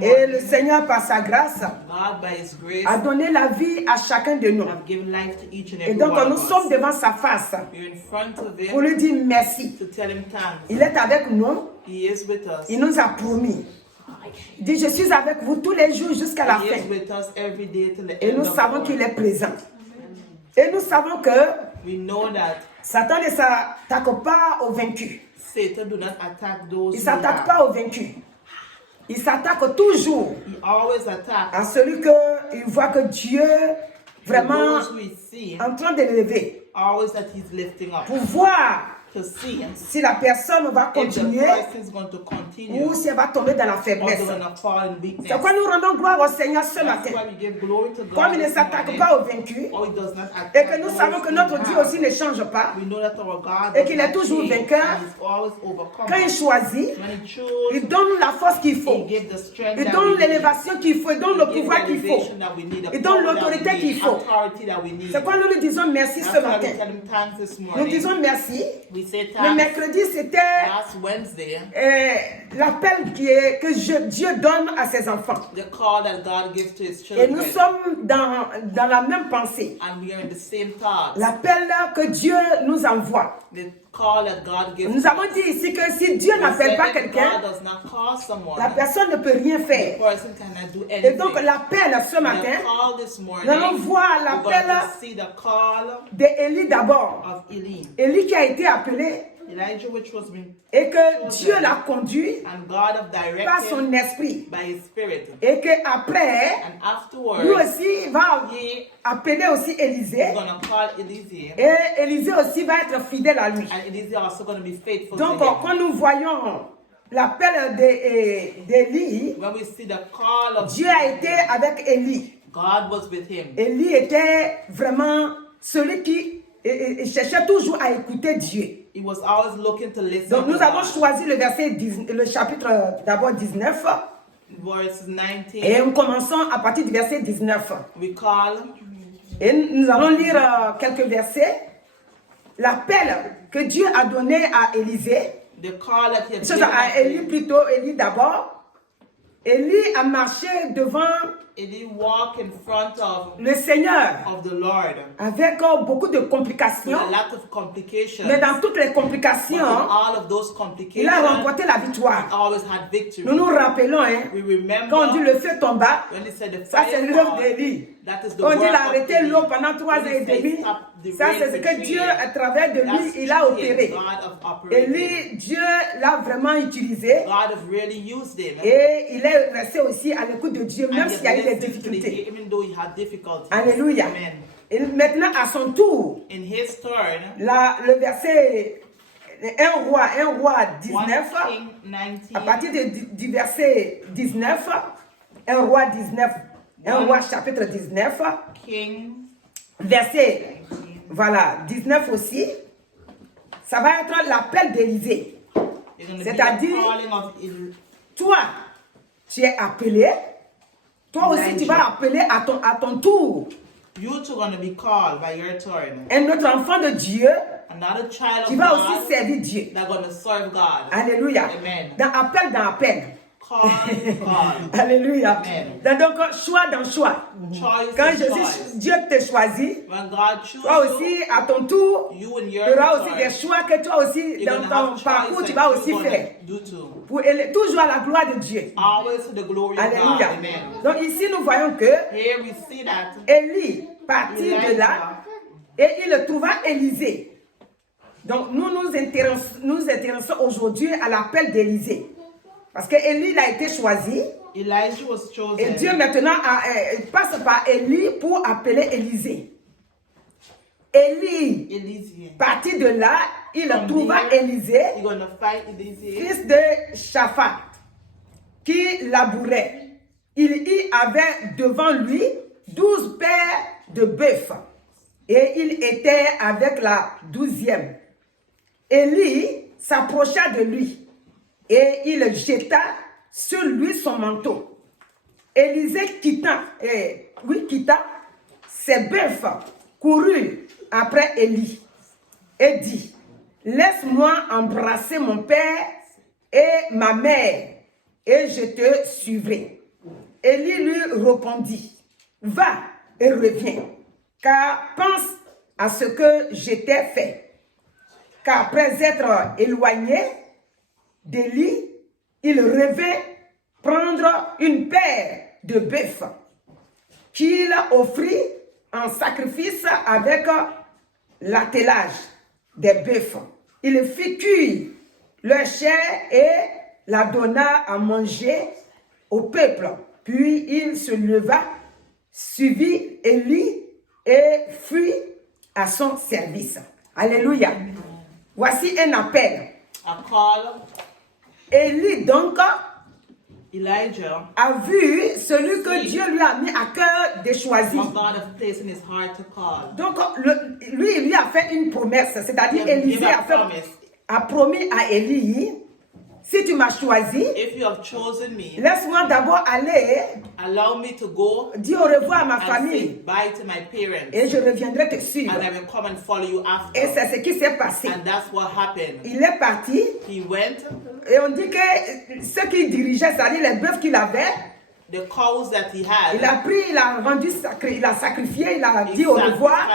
Et le Seigneur, par sa grâce, a donné la vie à chacun de nous. Et donc, nous sommes devant sa face pour lui dire merci. Il est avec nous. Il nous a promis. Il dit, je suis avec vous tous les jours jusqu'à la fin. Et nous savons qu'il est présent. Et nous savons que Satan ne s'attaque pas aux vaincus. Il ne s'attaque pas aux vaincus. Il s'attaque toujours à celui qu'il voit que Dieu vraiment en train de l'élever pour voir si la personne va continuer ou si elle va tomber dans la faiblesse. C'est pourquoi nous rendons gloire au Seigneur ce matin. Comme il ne s'attaque pas aux vaincus et que nous savons que notre Dieu aussi ne change pas et qu'il est toujours vainqueur, quand il choisit, il donne la force qu'il faut, il donne l'élévation qu'il faut, il donne le pouvoir qu'il faut, il donne l'autorité qu'il faut. C'est pourquoi nous lui disons merci ce matin. Nous disons merci. Le mercredi, c'était l'appel que Dieu donne à ses enfants. Et nous sommes dans la même pensée. L'appel que Dieu nous envoie. Nous avons dit ici que si Dieu n'appelle pas quelqu'un, la personne ne peut rien faire. Et donc l'appel ce matin, nous allons voir l'appel d'Élie d'abord. Élie qui a été appelé et que Dieu l'a conduit par son esprit. Et qu'après, lui aussi il va appeler aussi Élisée. Et Élisée aussi va être fidèle à lui. Donc quand nous voyons l'appel d'Élie, Dieu a été avec Élie. Élie était vraiment celui qui cherchait toujours à écouter Dieu. Donc nous avons choisi le chapitre d'abord 19. Et nous commençons à partir du verset 19. Et nous allons lire quelques versets. L'appel que Dieu a donné à Élisée, à Élie plutôt, Élie d'abord. Élie a marché devant le Seigneur avec beaucoup de complications. Mais dans toutes les complications, il a remporté la victoire. Nous nous rappelons, quand on dit le feu tomba, ça c'est l'œuvre d'Élie. On dit il a arrêté l'eau pendant 3 ans et demi. Ça c'est ce que Dieu, à travers de lui, il a opéré. Et lui, Dieu l'a vraiment utilisé. Et il est resté aussi à l'écoute de Dieu, même s'il y a eu des difficultés. Alléluia. Et maintenant, à son tour, le verset 1 roi 19, à partir du verset 19, 1 roi 19, 1 roi chapitre 19, verset 19 aussi, ça va être l'appel d'Élisée. C'est-à-dire, toi, tu es appelé, toi aussi tu vas appeler à ton tour. Un autre enfant de Dieu qui va aussi servir Dieu. Alléluia. Dans appel. Alléluia. Donc, choix dans choix. Quand Dieu te choisit, toi aussi, à ton tour, il y aura aussi des choix que toi aussi, dans ton parcours, tu vas aussi faire. Pour toujours à la gloire de Dieu. Alléluia. Donc, ici, nous voyons que Élie partit de là et il trouva Élisée. Donc, nous intéressons aujourd'hui à l'appel d'Élisée. Parce que Élie a été choisi. Et Dieu maintenant passe par Élie pour appeler Élisée. Élie, parti de là, il trouva Élisée, fils de Shaphat, qui labourait. Il y avait devant lui 12 paires de bœufs. Et il était avec la 12e. Élie s'approcha de lui. Et il jeta sur lui son manteau. Élisée quitta ses bœufs, courut après Élie et dit, laisse-moi embrasser mon père et ma mère, et je te suivrai. Élie lui répondit, va et reviens, car pense à ce que je t'ai fait. Car après être éloigné d'Élie, il revint prendre une paire de bœufs qu'il offrit en sacrifice avec l'attelage des bœufs. Il fit cuire leur chair et la donna à manger au peuple. Puis il se leva, suivit Élie et fut à son service. Alléluia. Voici un appel. A call. Élie donc Elijah a vu celui que Dieu lui a mis à cœur de choisir. Donc lui, il lui a fait une promesse, c'est-à-dire Élisée a promis à Élie, si tu m'as choisi, laisse-moi d'abord aller, dire au revoir à ma famille, et je reviendrai te suivre. Et c'est ce qui s'est passé. Il est parti, et on dit que ce qu'il dirigeait, c'est-à-dire les bœufs qu'il avait, the cows that he had, il a pris, il a rendu il a sacrifié, il a dit au revoir.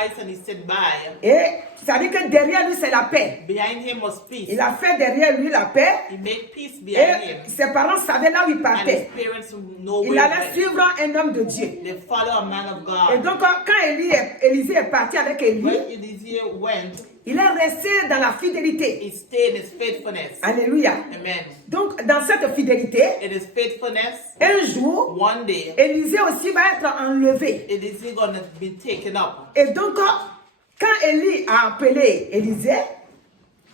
Et c'est-à-dire que derrière lui, c'est la paix. Behind him was peace. Il a fait derrière lui la paix. He made peace behind him. Ses parents savaient là où il partait. Il allait suivre un homme de Dieu. They follow a man of God. Et donc, quand Élisée est parti avec Élie, il est resté dans la fidélité. He stayed in his faithfulness. Alléluia. Amen. Donc, dans cette fidélité, in his faithfulness, un jour, one day, Élisée aussi va être enlevé. It is going to be taken up. Et donc, quand Élie a appelé Élisée,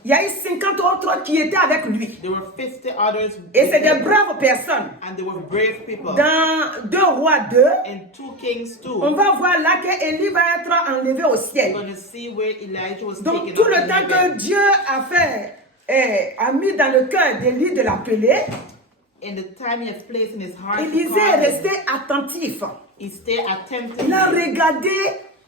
il y a eu 50 autres qui étaient avec lui. There were 50 others. Et c'est des braves personnes. And they were brave people. Dans 2 Rois 2, in 2 Kings 2, on va voir là que Élie va être enlevé au ciel. We're going to see where Elijah was Donc taken tout up le temps que Dieu a fait, a mis dans le cœur d'Élie de l'appeler, in the time he has placed in his heart, Élisée est resté attentif. He stayed attentive. Il a regardé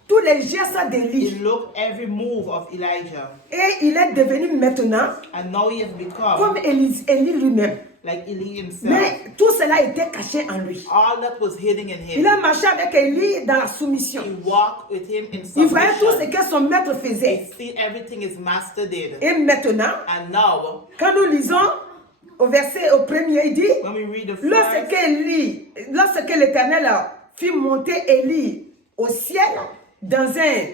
tous les gestes d'Élie. He looked every move of Elijah. Et il est devenu maintenant And now he has become comme Élie lui-même. like Eli himself. Mais tout cela était caché en lui. All that was hidden in him. Il a marché avec Élie dans la soumission. He walked with him in submission. Il voyait tout ce que son maître faisait. He see everything his master did. Et maintenant, And now, quand nous lisons au premier, il dit, when we read the lorsque l'Éternel fit monter Élie au ciel dans un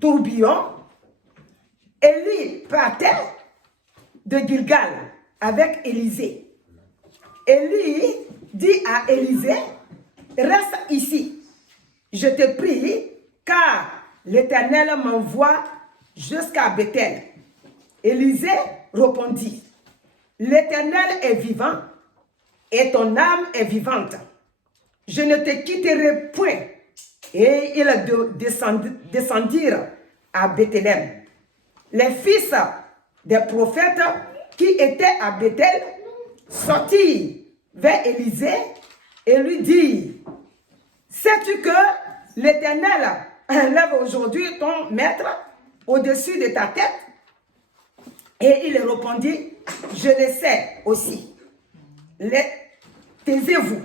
tourbillon, Élie partait de Gilgal avec Élisée. Élie dit à Élisée, reste ici, je te prie, car l'Éternel m'envoie jusqu'à Bethel. Élisée répondit, l'Éternel est vivant et ton âme est vivante. Je ne te quitterai point. Et ils descendirent à Bethléem. Les fils des prophètes qui étaient à Bethel sortirent vers Élisée et lui dirent, sais-tu que l'Éternel lève aujourd'hui ton maître au-dessus de ta tête? Et il répondit, je le sais aussi. Taisez-vous.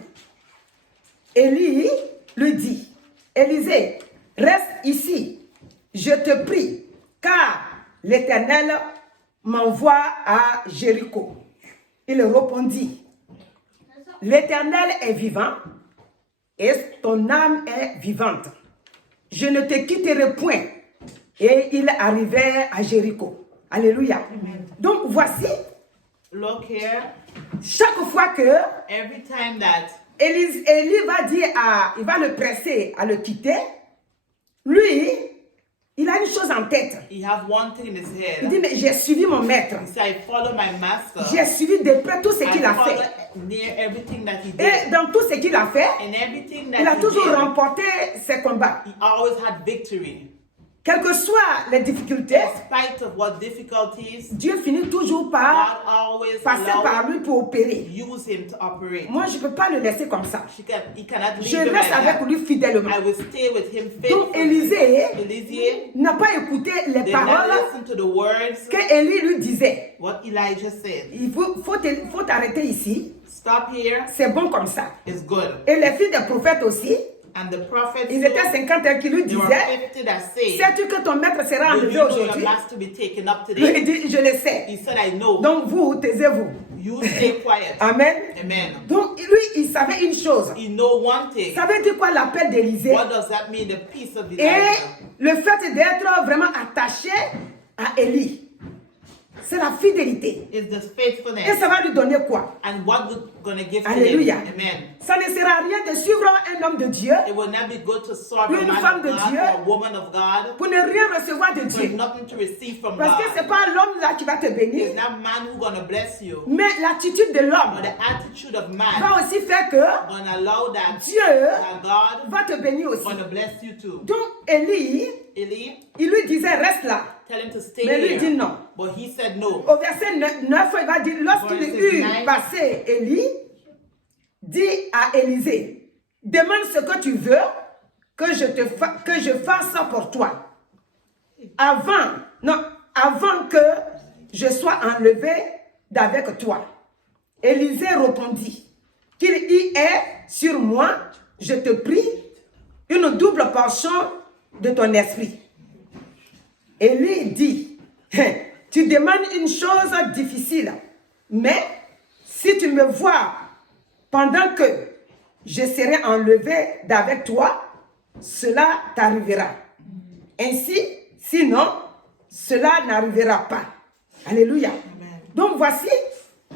Élie lui dit, Élisée, reste ici, je te prie, car l'Éternel m'envoie à Jéricho. Il répondit, l'Éternel est vivant et ton âme est vivante. Je ne te quitterai point. Et il arrivait à Jéricho. Alléluia. Amen. Donc voici, look here, chaque fois que every time that Élie va dire il va le presser à le quitter, lui, il a une chose en tête. He have one thing in his head. Il dit, mais j'ai suivi mon maître. He said, I follow my master. J'ai suivi de près tout ce qu'il a fait. Near everything that he did. Et dans tout ce qu'il a fait, and everything that il a toujours did, remporté ses combats. He always had victory. Quelles que soient les difficultés, in spite of what difficulties, Dieu finit toujours par God always passer par lui pour opérer. use him to operate. Moi, je ne peux pas le laisser comme ça. He cannot leave Je him reste like avec that. lui fidèlement. I will stay with him Donc, faithfully. Élisée n'a pas écouté les Did not paroles listen to the words que Élie lui disait. what Elijah said. Il faut t'arrêter ici. Stop here. C'est bon comme ça. It's good. Et les filles des prophètes aussi, And the prophets, ils étaient 50 qui lui there were disaient, 50 that say, sais-tu que ton maître sera "Do enlevé you know your aujourd'hui? master be taken up Il today?" dit, je le sais. He said, "I know." Donc vous, taisez-vous. You stay quiet. Amen. Amen. Donc lui, il savait une chose. You know one thing. Ça veut dire quoi l'appel d'Élisée? What does that mean? The peace of Et Elijah. le fait d'être vraiment attaché à Élie, c'est la fidélité. Is the Et faithfulness. ça va lui donner quoi? And what we're going to give to Alléluia. him. Amen. Ça ne sert à rien de suivre un homme de Dieu It will not be good to serve Une a man femme of de God Dieu. or a woman of God pour ne rien recevoir de for Dieu. nothing to receive from Parce que God. ce n'est pas l'homme là qui va te bénir, It's not man who's going to bless you, mais l'attitude de l'homme but the attitude of man va aussi faire que going to allow that Dieu God va te bénir aussi. going to bless you too. Donc Élie, Eli, il lui disait reste là. tell him to stay Mais lui here. dit non. But he said no. Au verset 9, il va dire, lorsqu'il Verset eut 9. passé Élie, dit à Élisée, demande ce que tu veux que je fasse pour toi. Avant que je sois enlevé d'avec toi. Élisée répondit, qu'il y ait sur moi, je te prie, une double portion de ton esprit. Élie dit, tu demandes une chose difficile, mais si tu me vois pendant que je serai enlevé d'avec toi, cela t'arrivera. Ainsi, sinon, cela n'arrivera pas. Alléluia. Amen. Donc voici,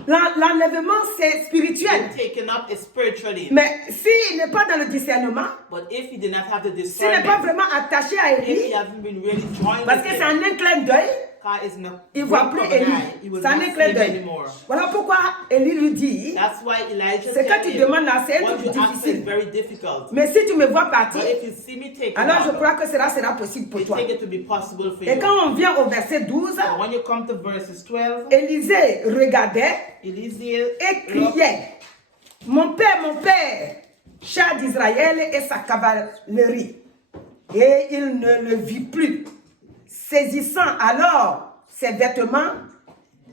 l'enlèvement c'est spirituel. Taken up is spiritually. Mais s'il n'est pas dans le discernement, But if he did not have the s'il n'est pas discernment, vraiment attaché à if he Élie, hasn't been really joined parce with que him, c'est en un clin d'œil, God is not il ne voit plus Élie. He will C'est en not un see clin him d'œil. anymore. Voilà pourquoi Élie lui dit, That's why Elijah c'est quand said tu demandes là, c'est un what truc you ask is difficile. very difficult. Mais si tu me vois partir, But if you see me take alors je it crois que cela sera possible pour we toi. take it to be possible for Et you. quand on vient au verset 12, And when you come to verses 12, Élisée regardait Elisée et criait, mon père, char d'Israël et sa cavalerie. Et il ne le vit plus. Saisissant alors ses vêtements,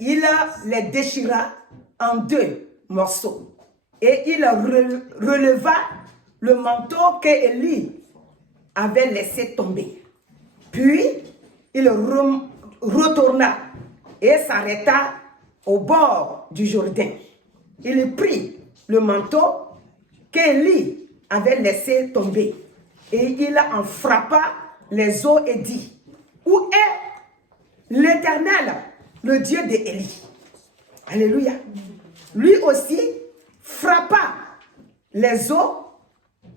il les déchira en 2 morceaux. Et il releva le manteau qu'Élie avait laissé tomber. Puis, il retourna et s'arrêta au bord du Jourdain. Il prit le manteau qu'Élie avait laissé tomber et il en frappa les eaux et dit, où est l'Éternel, le Dieu d'Élie? Alléluia. Lui aussi frappa les eaux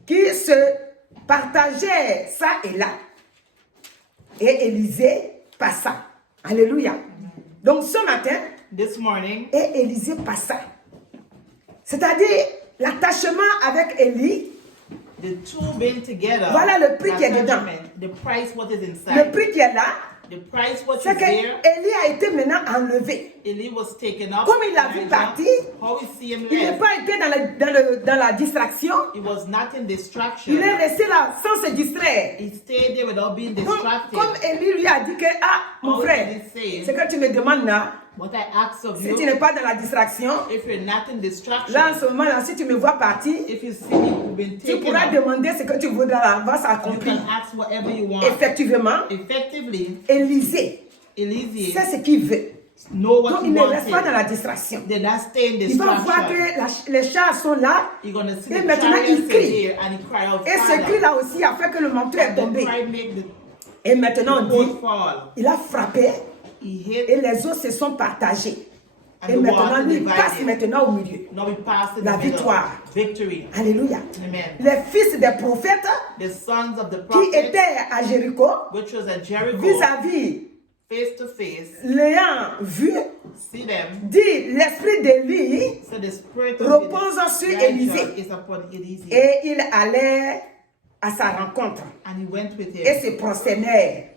qui se partageaient ça et là. Et Élisée passa. Alléluia. Donc ce matin, this morning, et Élisée passa. C'est-à-dire l'attachement avec Élie, the two being together, voilà le prix qui est dedans. attachment, the price what is Le inside, prix qui est là, the price what c'est is que there. Élie a été maintenant enlevé. Eli was taken up. Comme il l'a vu Elijah, partir, how we see him Il n'a left. pas été dans la distraction. He was not in distraction. Il est resté là sans se distraire. He stayed there without being Donc, distracted. comme Élie lui a dit que, mon How frère, did he say? ce que tu me demandes là, What I ask of si you, tu n'es pas dans la distraction, if you're not in distraction, là en ce moment là, si tu me vois partir, if you see me who've been tu taken pourras up, demander ce que tu voudras là, va you s'accomplir. can ask whatever you want. Effectivement, Effectively, Élisée, Elisée c'est ce qu'il veut. know what Donc he il ne reste pas dans wanted. la distraction. Did not stay in Il va voir distraction. que les chars sont là, You're going to see et the maintenant chariots il crie. here and he cry out, Et ce Father. cri là aussi a fait que le manteau est And the tombé. cry make the Et maintenant on dit, boat fall. il a frappé He hit et les eaux se sont partagées. and Et the maintenant, water lui, il passe divided. maintenant au milieu. Now we pass to La the middle. victoire. Victory. Alléluia. Amen. Les fils des prophètes The sons of the qui prophets, étaient à Jéricho, which was at Jericho, vis-à-vis, face to face, l'ayant vu, see them. dit l'esprit d'Élie So the spirit repose of sur Elijah Élisée. is upon Elisée. Et il allait à sa rencontre And he went with et him se prosternait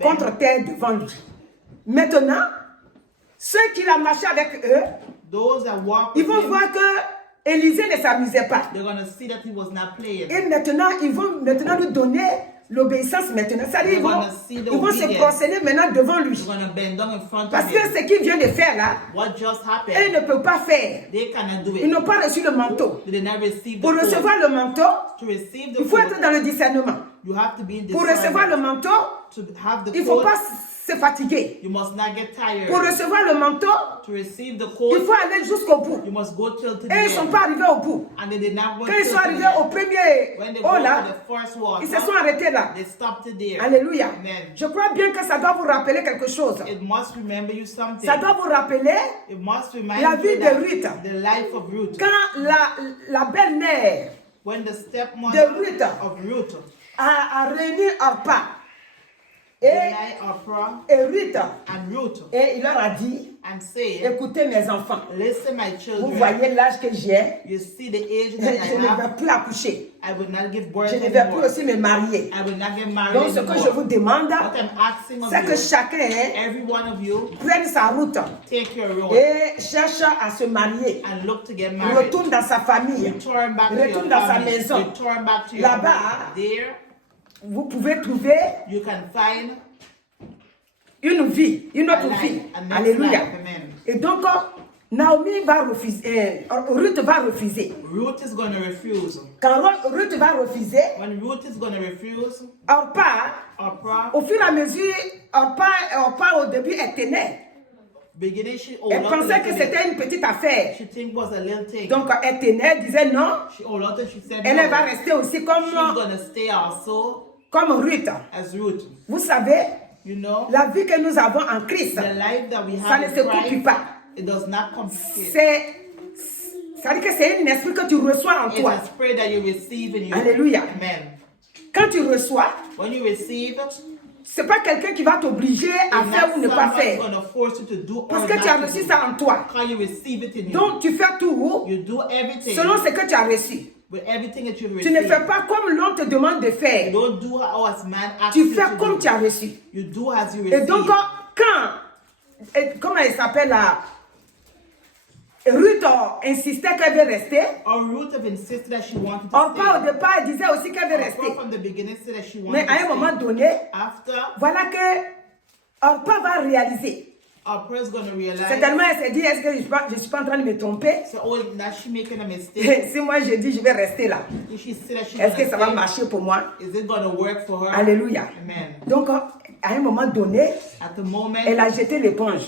contre terre devant lui. Maintenant, ceux qui l'ont marché avec eux, ils vont voir que Élisée ne s'amusait pas. Et maintenant, ils vont lui donner l'obéissance maintenant. C'est-à-dire ils vont se prosterner maintenant devant lui. Parce que ce qu'il vient de faire là, ils ne peuvent pas faire. Ils n'ont pas reçu le manteau. Pour recevoir le manteau, il faut être dans le discernement. Pour recevoir le manteau, il ne faut pas se fatiguer. Pour recevoir le manteau, il faut aller jusqu'au bout. Et ils ne sont pas arrivés au bout. Quand ils sont arrivés au premier haut là, ils se sont arrêtés là. Alléluia. Je crois bien que ça doit vous rappeler quelque chose. Ça doit vous rappeler la vie de Ruth. Quand la belle-mère de Ruth a réuni Orpa et Ruth, et il leur a dit, écoutez mes enfants, vous voyez l'âge que j'ai, je ne vais plus accoucher, je ne vais plus aussi me marier. Donc ce que je vous demande, c'est que chacun prenne sa route et cherche à se marier, retourne dans sa famille, retourne dans sa maison. Là-bas, vous pouvez trouver une vie, une autre vie. Alléluia. Et donc, Naomi va refuser, Ruth va refuser. Quand Ruth va refuser, Orpa, au fur et à mesure, Orpa au début, elle tenait. Elle pensait que c'était une petite affaire. Donc elle tenait, elle disait non. Elle va rester aussi comme Ruth. Vous savez, la vie que nous avons en Christ, ça ne se copie pas. C'est-à-dire que c'est un esprit que tu reçois en toi. Alléluia. Quand tu reçois, ce n'est pas quelqu'un qui va t'obliger à faire ou ne pas faire. Parce que tu as reçu ça en toi. Donc tu fais tout selon ce que tu as reçu. Tu ne fais pas comme l'on te demande de faire. Tu fais comme tu as reçu. Et donc comment elle s'appelle là? Ruth insistait qu'elle veut rester. Orpa au départ elle disait aussi qu'elle veut rester. Mais à un moment donné, voilà que Orpa va réaliser. Certainement, elle s'est dit, est-ce que je ne suis pas en train de me tromper? Si moi je dis, je vais rester là, est-ce que ça va marcher pour moi? Alléluia. Donc, à un moment donné, elle a jeté l'éponge.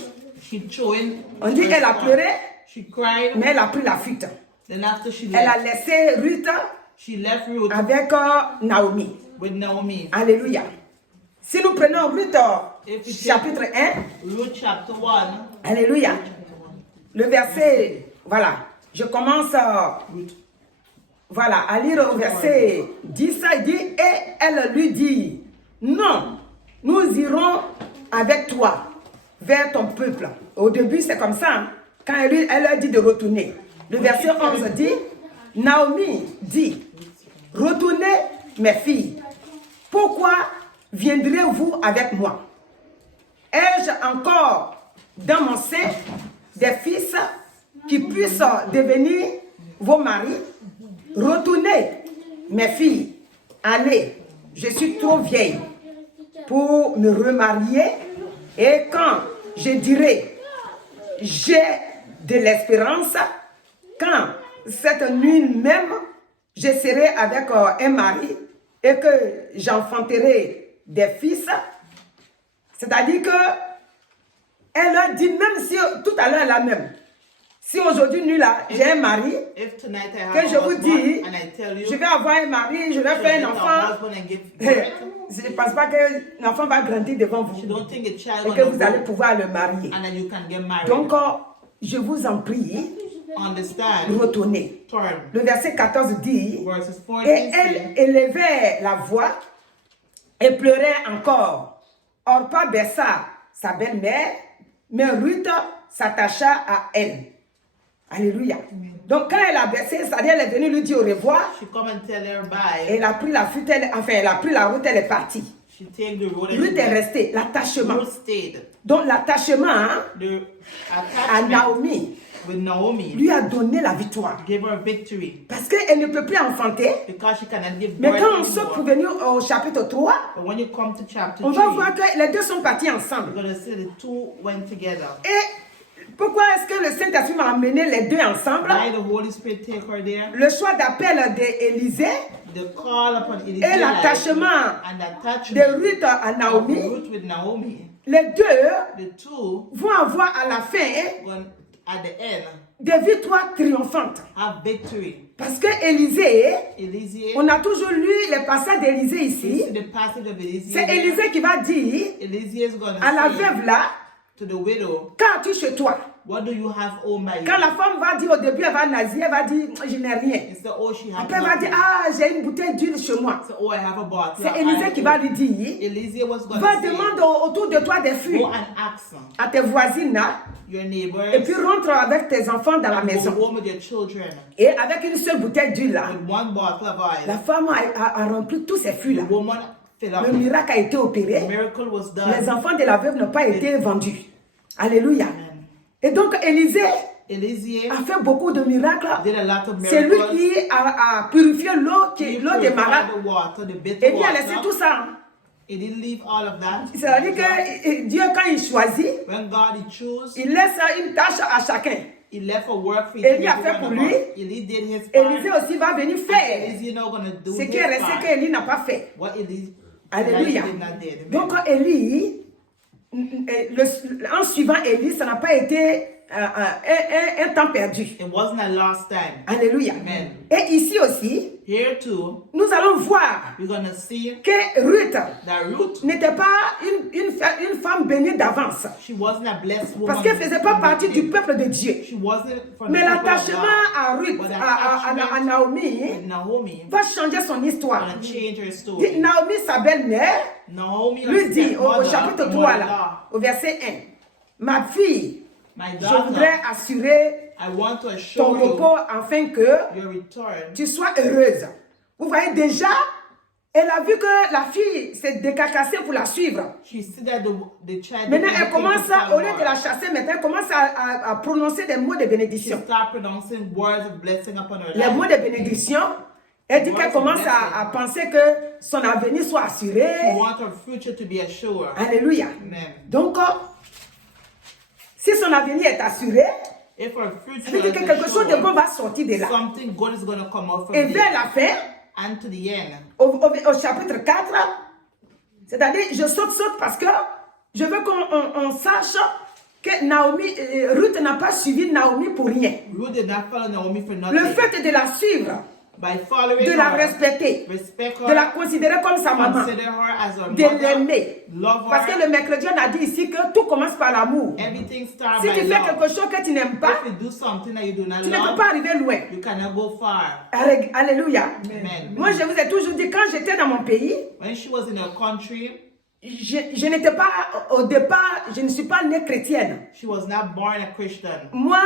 On dit qu'elle a pleuré, mais elle a pris la fuite. Elle a laissé Ruth avec Naomi. Alléluia. Si nous prenons Ruth chapitre 1, alléluia, le verset, voilà, je commence voilà, à lire au verset 10, ça dit, et elle lui dit, non, nous irons avec toi vers ton peuple. Au début, c'est comme ça, hein, quand elle leur dit de retourner. Le verset 11 dit, Naomi dit, retournez mes filles, pourquoi viendrez-vous avec moi? Ai-je encore dans mon sein des fils qui puissent devenir vos maris? Retournez, mes filles, allez, je suis trop vieille pour me remarier, et quand je dirai j'ai de l'espérance, quand cette nuit même je serai avec un mari et que j'enfanterai des fils, c'est-à-dire que elle a dit, même si tout à l'heure là même, si aujourd'hui nuit là, j'ai un mari, que je vous dis, je vais avoir un mari, je vais faire un enfant, je ne pense pas que l'enfant va grandir devant vous et que vous allez pouvoir le marier. Donc, je vous en prie, retournez. Le verset 14 dit, et elle élevait la voix et pleurait encore. Orpa baissa sa belle-mère, mais Ruth s'attacha à elle. Alléluia. Donc quand elle a baissé, c'est-à-dire elle est venue lui dire au revoir. Elle a pris la fuite, elle a pris la route, elle est partie. She take the road and Ruth est restée, l'attachement. Ruth stayed. Donc l'attachement The à attachment Naomi with Naomi lui a donné la victoire. gave her victory Parce qu'elle ne peut plus enfanter. because she cannot give Mais birth quand on saute pour anymore. venir au chapitre 3, But when you come to chapter on 3, va voir que les deux sont partis you're ensemble. going to see the two went together. Et pourquoi est-ce que le Saint-Esprit m'a amené les deux ensemble? Why the Holy Spirit take her there? Le choix d'appel d'Élisée The call upon Elijah et l'attachement and de attachment Ruth à of Naomi, Ruth with Naomi. les deux The two vont avoir à la fin going at the end des victoires triomphantes. have victory. Parce que Élisée, Élisée, on a toujours lu les passages d'Élisée you ici. see the passage of Élisée. C'est Élisée qui va dire Élisée is going à la to say veuve là, to the widow, qu'as-tu chez toi? what do you have owned by Quand you? la femme va dire au début, elle va nazier, elle va dire, je n'ai rien. Instead, oh, she has Après, elle va dire, nothing. ah, j'ai une bouteille d'huile chez moi. So, oh, I have a bottle. C'est Élisée qui va lui dire, Élisée was going va to say, demander autour de toi des filles, go and ask à tes voisines là, your neighbors et puis rentre avec tes enfants dans la and maison. go home with your children Et avec une seule bouteille d'huile là, with one bottle of la oil. femme a rempli tous ces fruits là. The woman filled up. Le miracle a été The opéré. miracle was Les done. enfants de la veuve n'ont pas été vendus. Alléluia. Et donc Élisée Élisée a fait beaucoup de miracles. did a lot of C'est lui miracles. qui a purifié l'eau, He l'eau des malades. purified the water, the bitter Et lui a laissé tout water. ça. He didn't leave all of that. C'est-à-dire que Dieu, quand il choisit, When God he chose, il laisse une tâche à chacun. he left a work for Élie each a and fait every pour one of lui. us. Élie did his part. Élisée aussi va venir faire Élisée now gonna do ce his qui est resté part. qu'Élie n'a pas fait. What Élie Alléluia. did not did. Amen. Donc Élie, en suivant Élie, ça n'a pas été un temps perdu. It wasn't a lost time. Alléluia. Amen. Et ici aussi, Here too, nous allons voir we're gonna see que Ruth that Ruth, n'était pas une femme bénie d'avance. she wasn't a blessed woman. Parce qu'elle ne faisait pas partie du peuple de Dieu. She wasn't from Mais the people of l'attachement God. à Ruth, But à Naomi, with Naomi va changer son histoire. gonna change her story. Naomi, sa belle-mère, Naomi, lui dit au stepmother, chapitre 3, mother-in-law, là, au verset 1, ma fille, my je daughter, voudrais assurer I want to ton assure you repos afin que your return. tu sois heureuse. Vous voyez déjà, elle a vu que la fille s'est décarcassée pour la suivre. She see that the child. Maintenant, became elle commence, a au lieu de la chasser, maintenant, elle commence à prononcer des mots de She bénédiction. start pronouncing words of blessing upon her Les life. mots de bénédiction, elle dit qu'elle commence à penser que son avenir soit assuré. She wants her future to be assured. Alléluia. Amen. Donc, si son avenir est assuré, If her ça future veut dire que quelque is chose de bon assured, va sortir de là. something good is going to come out from Et vers there. la fin, And to the end, au chapitre 4, c'est-à-dire, je saute parce que je veux qu'on sache que Naomi, Ruth n'a pas suivi Naomi pour rien. Ruth did not follow Naomi for nothing. Le fait de la suivre, By following de la her, respecter, respect de la her, considérer comme sa maman, consider her as her de mother, l'aimer. love Parce que her. le mercredi, on a dit ici que tout commence par l'amour. Everything starts Si by tu fais love. quelque chose que tu n'aimes pas, If you do something that you do not tu ne peux love, pas arriver loin. you cannot go far. Alléluia. Amen. Moi, je vous ai toujours dit, quand j'étais dans mon pays, When she was in her country, je n'étais pas, au départ, je ne suis pas née chrétienne. she was not born a Christian. Moi,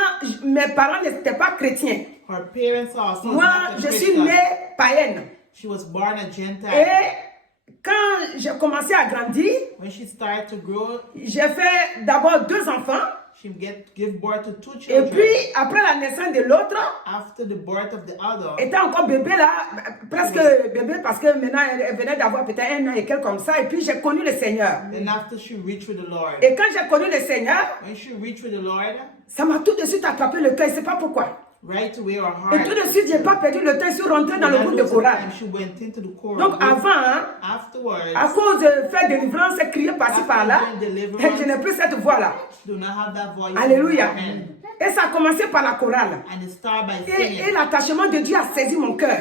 mes parents n'étaient pas chrétiens. Her parents also Moi, not a je suis Christian. née païenne. She was born a Gentile. Et quand j'ai commencé à grandir, When she started to grow, j'ai fait d'abord 2 enfants. she give birth to 2 Et children. puis, après la naissance de l'autre, After the birth of the other, étant encore bébé là, presque bébé parce que maintenant elle venait d'avoir peut-être 1 an et quelque comme ça. Et puis, j'ai connu le Seigneur. then after she reached with the Lord. Et quand j'ai connu le Seigneur, When she reached with the Lord, ça m'a tout de suite attrapé le cœur. Je ne sais pas pourquoi. right away her Et heart. tout de suite, je n'ai pas perdu le temps. Je suis rentrée dans le groupe de chorale. She went into the chorus. Donc avant, hein, Afterwards, à cause de faire délivrance, crier par-ci par-là, je n'ai plus cette voix-là. do not have that voice. Alléluia. Amen. Et ça a commencé par la chorale. And it started by Et singing l'attachement de Dieu a saisi mon cœur.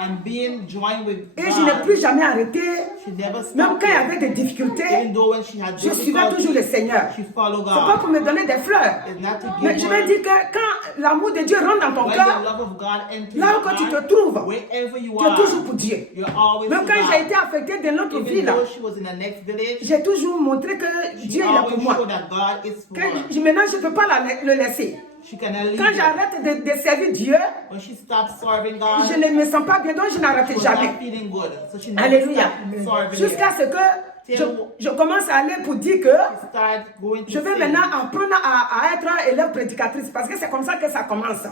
and being joined with Et je n'ai God. plus jamais arrêté. She never Même stopped. quand il y avait des difficultés, Even though when she had je suivais toujours le Seigneur. she followed C'est pas God. pour me donner des fleurs. It's not to Mais give je vais her. dire que quand l'amour de Dieu rentre dans ton When the cœur, love of God enters là your où que tu heart, te trouves, wherever you tu es are, toujours pour Dieu. you're always Même for quand j'ai God. été affectée dans l'autre Even ville, though she was in the next village, j'ai toujours montré que she Dieu est là pour always moi. showed that God is for her. Maintenant, je ne peux pas le laisser. Quand j'arrête de servir Dieu, when she stops serving God, je ne me sens pas bien, donc je n'arrête she was jamais. not feeling good. So she never Alléluia. stopped serving Jusqu'à Him. ce que je commence à aller pour dire que She started going to je vais sing. maintenant apprendre à être élève prédicatrice parce que c'est comme ça que ça commence.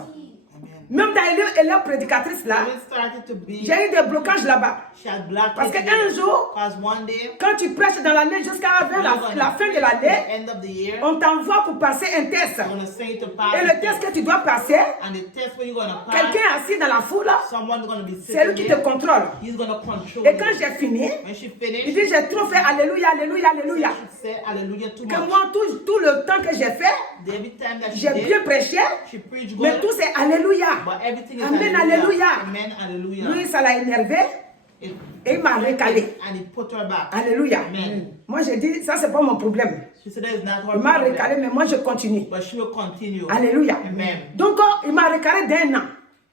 Même dans élève prédicatrice là, Even started to be, j'ai eu des blocages là-bas. she had blocked Parce it qu'un together. jour, Because one day, quand tu prêches dans l'année jusqu'à vers la fin de l'année, the end of the year, on t'envoie pour passer un test. I'm going to say to pass Et the le test que tu dois passer, and the test where you're going to pass, quelqu'un assis dans la foule, someone's going to be c'est lui sitting qui te there. contrôle. He's going to control Et quand you. j'ai fini, When she il finished, dit j'ai trop fait alléluia, alléluia, alléluia. she said hallelujah too Que much. moi, tout le temps que j'ai fait, Every time that she j'ai did, bien prêché, she preached mais good, tout c'est alléluia. but everything is Amen, hallelujah. alléluia. Amen, hallelujah. Lui, ça l'a énervé It- et il m'a recalé. and he put her back. Alléluia. Amen. Moi, j'ai dit, ça, c'est pas mon problème. She said that is not her Il m'a problem, recalé, mais moi, je continue. but she will continue. Alléluia. Amen. Donc, il m'a recalé d'un an.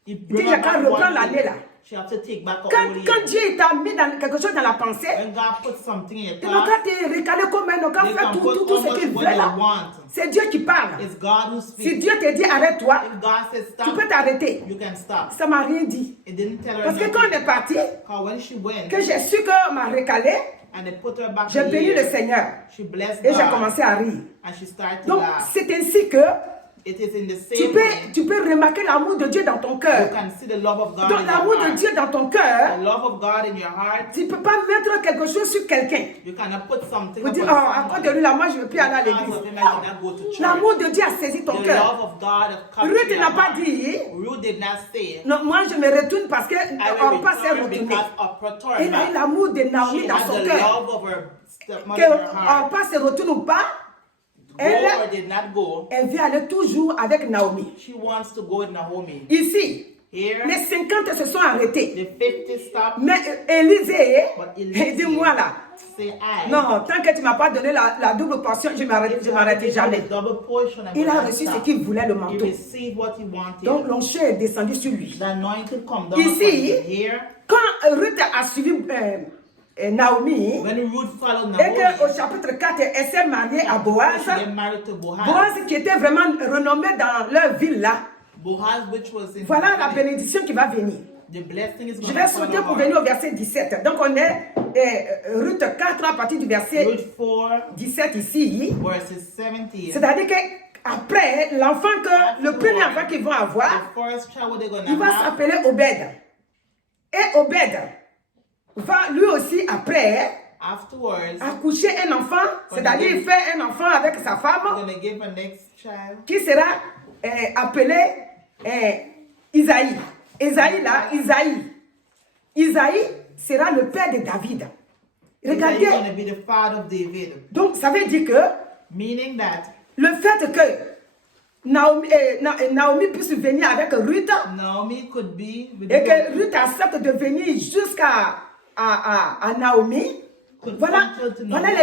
He Il dit, bring il a her qu'à back reprendre one l'année year. là. She have to take back a Quand, whole quand year. Dieu t'a mis dans quelque chose dans la pensée, When God puts something in your ils n'ont thought, qu'à te recaler comme ils n'ont qu'à they faire can tout put ce qu'ils almost veulent what they là. want. C'est Dieu qui parle. It's God who Si speaks. Dieu te dit arrête-toi, If God says tu stop, peux t'arrêter. you can stop. Ça m'a rien dit. It didn't tell her Parce que quand on nothing. est parti, Because when she went, que j'ai su qu'on m'a recalé, and they put her back j'ai a béni year, le Seigneur. she blessed Et j'ai God, commencé à rire. and she started to Donc, laugh. c'est ainsi que It is in the tu same way tu peux remarquer l'amour de Dieu dans ton you cœur. can see the love of God Donc, in l'amour your de heart. Dieu dans ton cœur, The love of God in your heart. tu ne peux pas mettre quelque chose sur quelqu'un. You cannot put something Pour dire, upon oh, à cause de lui, là, moi, je ne veux plus aller à Because l'église. of him, I cannot go to church. L'amour de Dieu a saisi ton The cœur. love of God has come to Ruth your n'a pas heart. dit, Ruth did not say, non, moi, je me retourne parce I qu'on will pas s'est return retourné. because of her turn Elle a eu back. l'amour de Naomi She dans had son the cœur. love of her stepmother in her Qu'on heart. pas se retourne ou pas, Go or elle, did not go. elle veut aller toujours avec Naomi. She wants to go with Naomi. Ici, Here, les 50 se sont arrêtés. the 50 stopped. Mais Élisée, But Élisée, dis-moi là, say I. non, tant que tu ne m'as pas donné la double portion, je ne m'arrêterai jamais. Double portion, I Il will a not reçu ce stop. qu'il voulait, le He manteau. received what he wanted. Donc l'onction est descendu sur lui. The anointing come down Ici, upon him. Here, quand Ruth a suivi Naomi, when Ruth followed et qu'au Naomi, chapitre 4, elle s'est mariée à Boaz, she get married to Boaz. Boaz qui était vraiment renommé dans leur ville là. Boaz, which was in Voilà la bénédiction qui va venir. the blessing is Je going vais to come sauter pour over. venir au verset 17. Donc on est Ruth 4 à partir du verset Ruth 4, 17 ici. verses 17. C'est-à-dire qu'après, l'enfant le premier enfant qu'ils vont avoir, The first child they're going il to va have, s'appeler Obed. Et Obed va lui aussi après afterwards, accoucher un enfant, c'est-à-dire il fait un enfant avec sa we're femme going to give a next child. qui sera appelé Isaïe. Isaïe là, Isaïe sera le père de David. He's going Regardez, to be the father of David. donc ça veut dire que Meaning that le fait que Naomi puisse venir avec Ruth Naomi could be with et the que Ruth accepte de venir jusqu'à à Naomi, voilà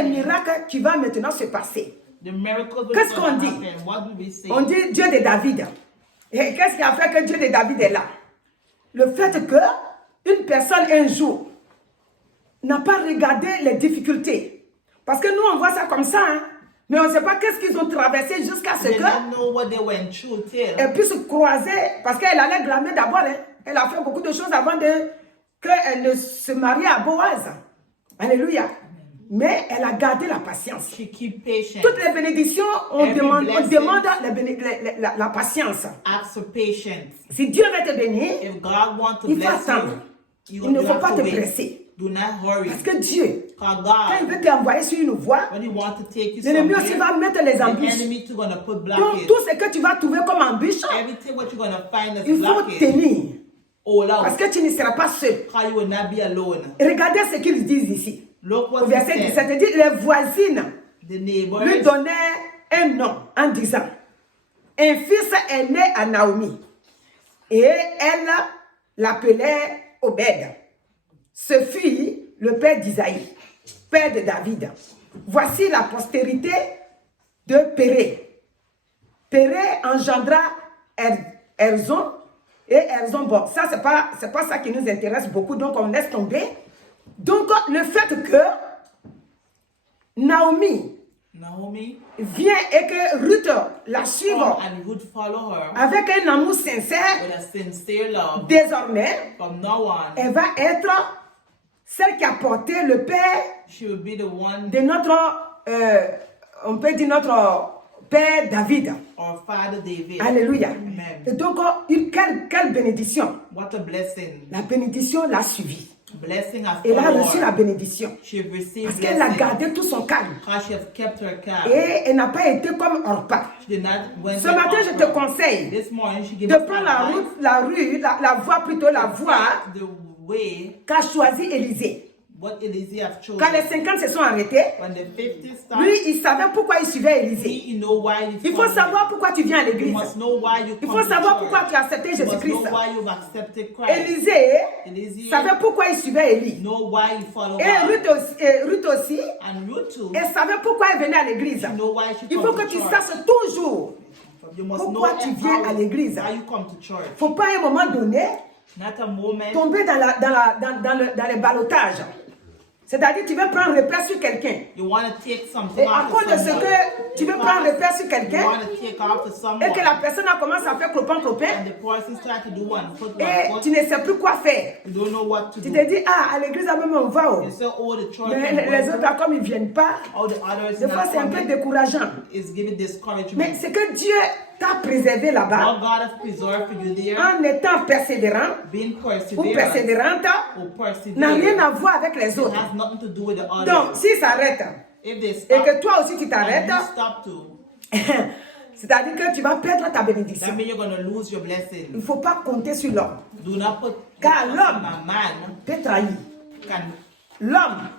les miracles qui vont maintenant se passer. the miracles Qu'est-ce going qu'on to dit? happen. What do we say? On dit Dieu de David. Et qu'est-ce qui a fait que Dieu de David est là? Le fait que une personne un jour n'a pas regardé les difficultés. Parce que nous on voit ça comme ça, hein? Mais on ne sait pas qu'est-ce qu'ils ont traversé jusqu'à ce They que don't know what they went through till. elle puisse croiser, parce qu'elle allait glaner d'abord, hein? Elle a fait beaucoup de choses avant qu'elle ne se marie à Boaz. Alléluia. Mais elle a gardé la patience. She keep patient. Toutes les bénédictions, on Every demande blessing. la patience. Ask for patience. Si Dieu veut te bénir, If God wants to il faut bless attendre. you, Il ne you faut have pas to te wait. presser. Do not hurry. Parce que Dieu, Because quand il God, veut t'envoyer sur une voie, when He wants to take you l'ennemi aussi somewhere, va mettre les the embûches. enemy too gonna put Donc blockage. tout ce que tu vas trouver comme embûche, Everything what you're gonna find as il faut blockage, tenir. all Parce out. que tu ne seras pas seul. Because you will not be alone. Regardez ce qu'ils disent ici. Look Au what verset He 17, said. il dit, les voisines The neighbors, lui donnaient un nom en disant, un fils est né à Naomi. Et elle l'appelait Obed. Ce fut le père d'Isaïe, père de David. Voici la postérité de Péré. Péré engendra Erzon. Et Erzon, bon, ça c'est pas ça qui nous intéresse beaucoup, donc on laisse tomber. Donc le fait que Naomi Naomi vient et que Ruth la suive and Ruth follow her avec un amour sincère, with a sincere love. désormais, From now on, elle va être celle qui a porté le père she will be the one, de notre, on peut dire notre père David. our father David. Alléluia. Amen. Et donc, quelle bénédiction. What a blessing. La bénédiction l'a suivie. Blessing has Elle a followed reçu la her. bénédiction. She received Parce qu'elle a blessing. gardé tout son calme. Because she has kept her calm. Et elle n'a pas été comme Orpa. She did not went Ce matin, je te conseille This morning she gave de us prendre advice la voie plutôt la voie the way qu'a choisi Élisée. what Elise have chosen. Quand les 50 se sont arrêtés, When the 50 start, lui, il savait pourquoi il suivait Élisée. you know why you Il faut savoir pourquoi tu viens à You l'église. must know why you Il come faut to savoir church. pourquoi tu as accepté You must know Jésus-Christ. why you've accepted Christ. Élisée savait pourquoi il suivait Élie. Know why you follow Et God. Ruth aussi, And you too. elle savait pourquoi elle venait à l'église. You know why she Il come faut to que tu church. saches toujours You must pourquoi know tu viens à l'église. why you come to church. Il ne faut pas à un moment donné Not a moment. tomber dans les ballottages. C'est-à-dire tu veux prendre repère sur quelqu'un. You want to take something Et à off cause to de ce someone. que tu veux prendre repère sur You quelqu'un want to take off to someone. et que la personne a commencé à faire clopin. And the person start to do one foot, one Et foot. tu ne sais plus quoi faire. You don't know what to Tu do. te dis, ah, à l'église, à même on va. Oh. You say, oh, the church Mais can les go. autres, là, comme ils ne viennent pas, All the others des fois not c'est un peu coming. décourageant. Is giving discouragement. Mais c'est que Dieu t'a préservé là-bas What God has preserved for you there, en étant persévérant being ou perseverant persévérante, or n'a rien persevere, à voir avec les it autres. has nothing to do with the others. Donc, s'ils s'arrêtent If they et stop, que toi aussi tu and t'arrêtes, you stop too, c'est-à-dire que tu vas perdre ta that bénédiction. means you're going to lose your Il blessing. ne faut pas compter sur l'homme. Do not put Car trust l'homme in a man. peut trahir. Can, L'homme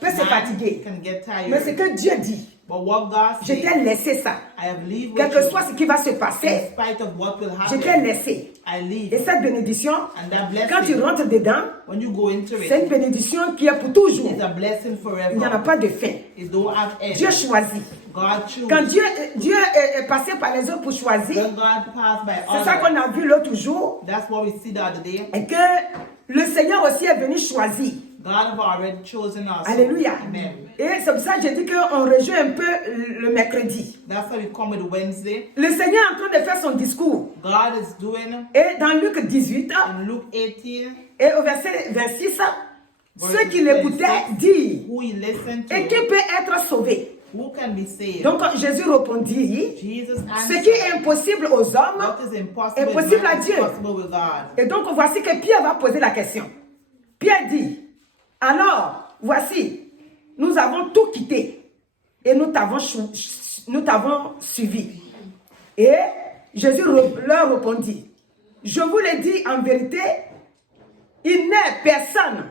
peut se man fatiguer. can get Mais ce tired. que Dieu dit, But what God je t'ai said, laissé ça. I have leave Quel with que you. soit ce qui va se In passer, spite of what will je t'ai happen, laissé. I leave. Et cette bénédiction, And that quand tu blessing, rentres dedans, when you go into c'est une it, bénédiction qui est pour toujours. it's a blessing Il n'y en a forever. pas de fin. It don't have end. Dieu choisit. God choose. Quand Dieu est passé par les autres pour choisir, When God passed by c'est ça others, qu'on a vu l'autre jour, that's what we see the other day. et que le Seigneur aussi est venu choisir. God have already chosen us. Alléluia. Amen. Et c'est pour ça que j'ai dit qu'on rejoint un peu le mercredi. That's how we come with Wednesday. Le Seigneur est en train de faire son discours. God is doing Et dans Luc 18, in Luke 18, et au verset 26, ceux qui l'écoutaient disent, who he listened et qui to, peut être sauvé? who can be saved. Donc Jésus répondit, Jesus ce qui est answered, impossible aux hommes what is impossible, est possible is à not Dieu. possible with God. Et donc voici que Pierre va poser la question. Pierre dit, alors voici, nous avons tout quitté et nous t'avons suivi. Et Jésus leur répondit, je vous le dis en vérité, il n'est personne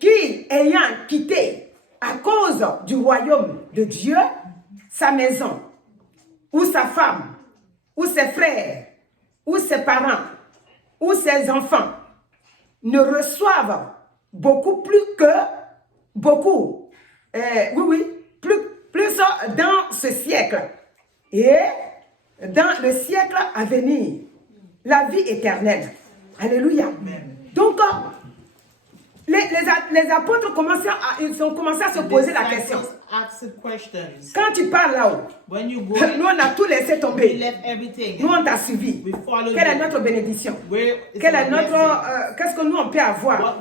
qui, ayant quitté à cause du royaume de Dieu, sa maison, ou sa femme, ou ses frères, ou ses parents, ou ses enfants, ne reçoivent plus dans ce siècle et dans le siècle à venir, la vie éternelle. Alléluia. Donc, les apôtres ils ont commencé à se poser la question. Quand tu parles là-haut, nous on a tout laissé tomber. Nous on t'a suivi. Quelle est notre bénédiction? Qu'est-ce que nous on peut avoir?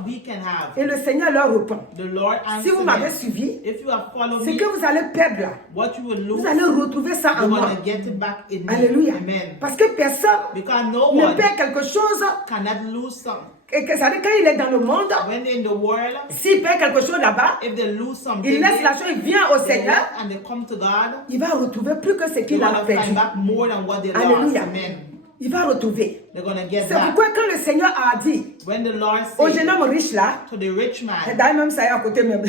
Et le Seigneur leur répond. Si vous m'avez suivi, ce que vous allez perdre là, vous allez retrouver ça en moi. Alléluia. Parce que personne ne perd quelque chose. Et que ça veut dire quand il est dans le monde, s'il perd quelque chose là-bas, il laisse la chose, il vient au Seigneur, il va retrouver plus que ce qu'il a perdu. Alléluia. Il va retrouver. C'est pourquoi quand le Seigneur a dit au jeune homme riche là, d'ailleurs même ça est à côté même,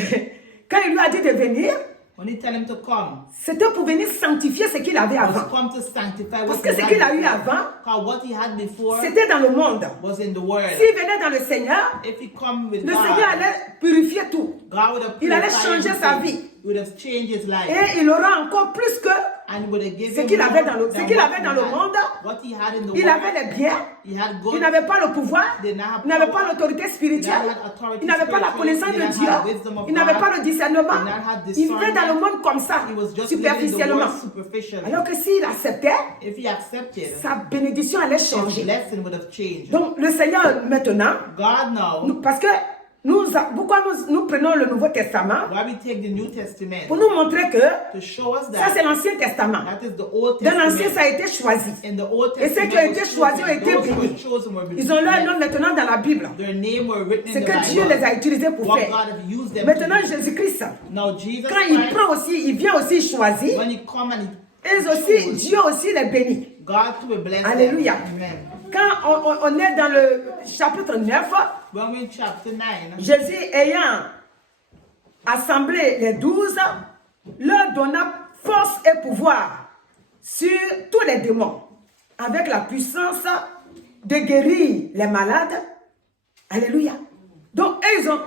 quand il lui a dit de venir, c'était pour venir sanctifier ce qu'il avait avant. Parce que ce qu'il a eu avant, c'était dans le monde. S'il venait dans le Seigneur, le Seigneur allait purifier tout. Il allait changer sa vie. Et il aura encore plus que ce qu'il avait dans le monde. Il avait les biens. Il n'avait pas le pouvoir. Il n'avait pas l'autorité spirituelle. Il n'avait pas la connaissance de Dieu. Il n'avait pas le discernement. Il vivait dans le monde comme ça, superficiellement. Alors que s'il acceptait, sa bénédiction allait changer. Donc le Seigneur maintenant, parce que pourquoi nous prenons le Nouveau Testament? Pour nous montrer que ça c'est l'Ancien Testament. Dans l'Ancien, ça a été choisi. Et ceux qui ont été choisis ont été bénis. Ils ont leur nom maintenant dans la Bible. C'est que Dieu les a utilisés pour faire. Maintenant, Jésus-Christ, quand il prend aussi, il vient aussi choisir. Et aussi, Dieu aussi les bénit. Alléluia. Quand on est dans le chapitre 9, Jésus ayant assemblé les 12, leur donna force et pouvoir sur tous les démons, avec la puissance de guérir les malades. Alléluia. Donc,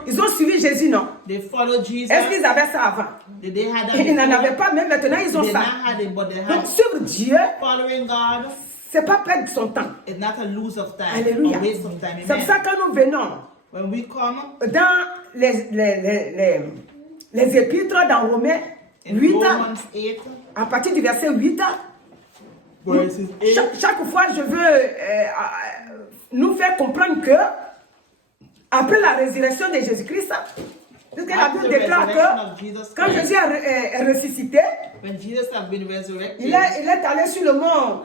ils ont suivi Jésus, non? Est-ce qu'ils avaient ça avant? Ils n'en avaient pas, mais maintenant ils ont ça. Donc, suivre Dieu, c'est pas perdre son temps. Alléluia. C'est pour ça que nous venons dans les épîtres dans Romains 8, à partir du verset 8. Chaque fois, je veux nous faire comprendre que après la résurrection de Jésus-Christ, parce que la Bible déclare que quand Jésus est ressuscité, il est allé sur le mont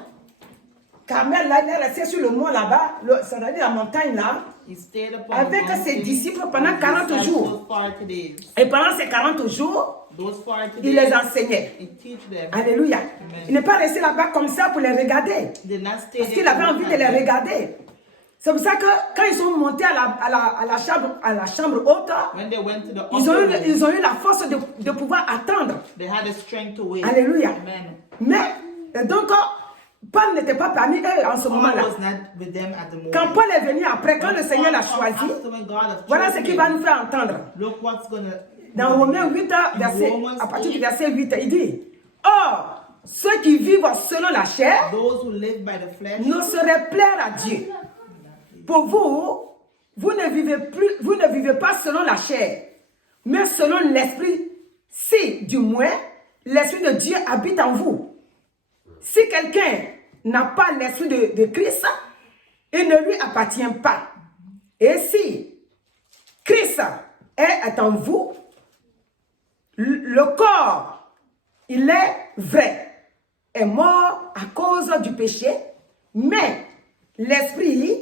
Carmel, là, il est resté sur le mont là-bas, c'est-à-dire la montagne là, avec ses disciples pendant 40 jours. Et pendant ces 40 jours, il les enseignait. Alléluia. Il n'est pas resté là-bas comme ça pour les regarder. Parce qu'il avait envie de les regarder. C'est pour ça que quand ils sont montés à la chambre haute, ils ont eu la force de pouvoir attendre. Alléluia. Mais donc, Paul n'était pas parmi eux en ce moment-là. Quand Paul est venu après, quand le Seigneur l'a choisi, voilà ce qu'il va nous faire entendre. Dans Romains 8, à partir du verset 8, il dit: Or, ceux qui vivent selon la chair ne sauraient plaire à Dieu. Pour vous, vous ne vivez pas selon la chair, mais selon l'esprit, si du moins l'esprit de Dieu habite en vous. Si quelqu'un n'a pas l'esprit de Christ, il ne lui appartient pas. Et si Christ est en vous, le corps, il est vrai, est mort à cause du péché, mais l'esprit